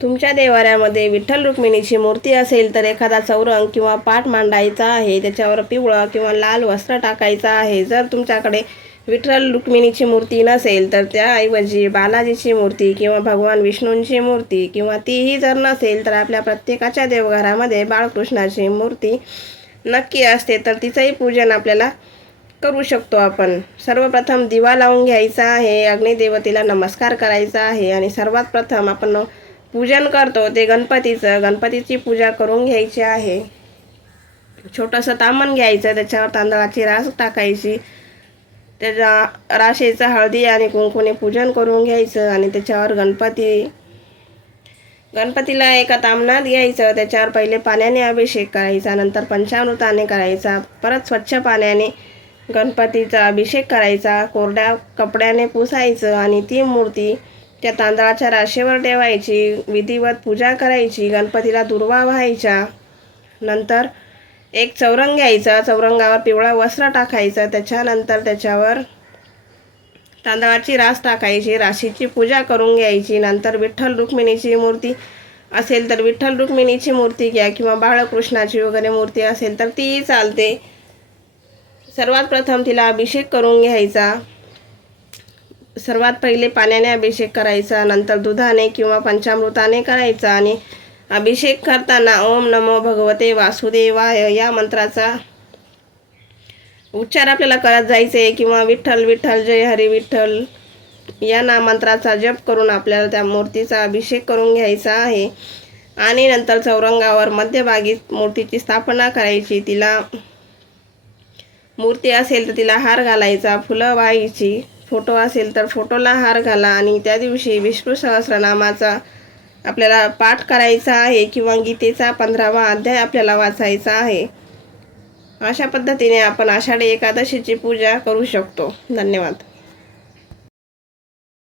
तुमच्या देवाऱ्यामध्ये विठ्ठल रुक्मिणीची मूर्ती असेल तर एखादा चौरंग किंवा पाट मांडायचा आहे त्याच्यावर पिवळं किंवा लाल वस्त्र टाकायचं आहे. जर तुमच्याकडे विठ्ठल रुक्मिणीची मूर्ती नसेल तर त्याऐवजी बालाजीची मूर्ती किंवा भगवान विष्णूंची मूर्ती किंवा तीही जर नसेल तर आपल्या प्रत्येकाच्या देवघरामध्ये बाळकृष्णाची मूर्ती नक्की असते तर तिचंही पूजन आपल्याला करू शकतो आपण. सर्वप्रथम दिवा लावून घ्यायचा आहे अग्निदेवतेला नमस्कार करायचा आहे आणि सर्वात प्रथम आपण पूजन करतो. ते गणपतीचं गणपतीची पूजा करून घ्यायची आहे. छोटंसं तामण घ्यायचं त्याच्यावर तांदळाची रास टाकायची. त्याच्या राशेचं हळदी आणि कुंकुने पूजन करून घ्यायचं आणि त्याच्यावर गणपती गणपतीला एका तामणात घ्यायचं. त्याच्यावर पहिले पाण्याने अभिषेक करायचा नंतर पंचामृताने करायचा परत स्वच्छ पाण्याने गणपतीचा अभिषेक करायचा कोरड्या कपड्याने पुसायचं आणि ती मूर्ती त्या तांदळाच्या राशेवर ठेवायची विधिवत पूजा करायची गणपतीला दुर्वा व्हायच्या नंतर एक चौरंग घ्यायचा चौरंगावर पिवळं वस्त्र टाकायचं. त्याच्यानंतर त्याच्यावर तांदळाची रास टाकायची राशीची पूजा करून घ्यायची. नंतर विठ्ठल रुक्मिणीची मूर्ती असेल तर विठ्ठल रुक्मिणीची मूर्ती घ्या किंवा बाळकृष्णाची वगैरे मूर्ती असेल तर तीही चालते. सर्वात प्रथम तिला अभिषेक करून घ्यायचा. सर्वात पहिले पाण्याने अभिषेक करायचा नंतर दुधाने किंवा पंचामृताने करायचा आणि अभिषेक करताना ओम नमो भगवते वासुदेवाय या मंत्राचा उच्चार आपल्याला करत जायचे किंवा विठ्ठल विठ्ठल जय हरी विठ्ठल या नामंत्राचा जप करून आपल्याला त्या मूर्तीचा अभिषेक करून घ्यायचा आहे. आणि नंतर चौरंगावर मध्यभागी मूर्तीची स्थापना करायची. तिला मूर्ती असेल तर तिला हार घालायचा फुलं वाहायची. फोटो असेल तर फोटोला हार घाला आणि त्या दिवशी विष्णू सहस्रनामाचा आपल्याला पाठ करायचा आहे किंवा गीतेचा पंधरावा अध्याय आपल्याला वाचायचा आहे. अशा पद्धतीने आपण आषाढी एकादशीची पूजा करू शकतो. धन्यवाद.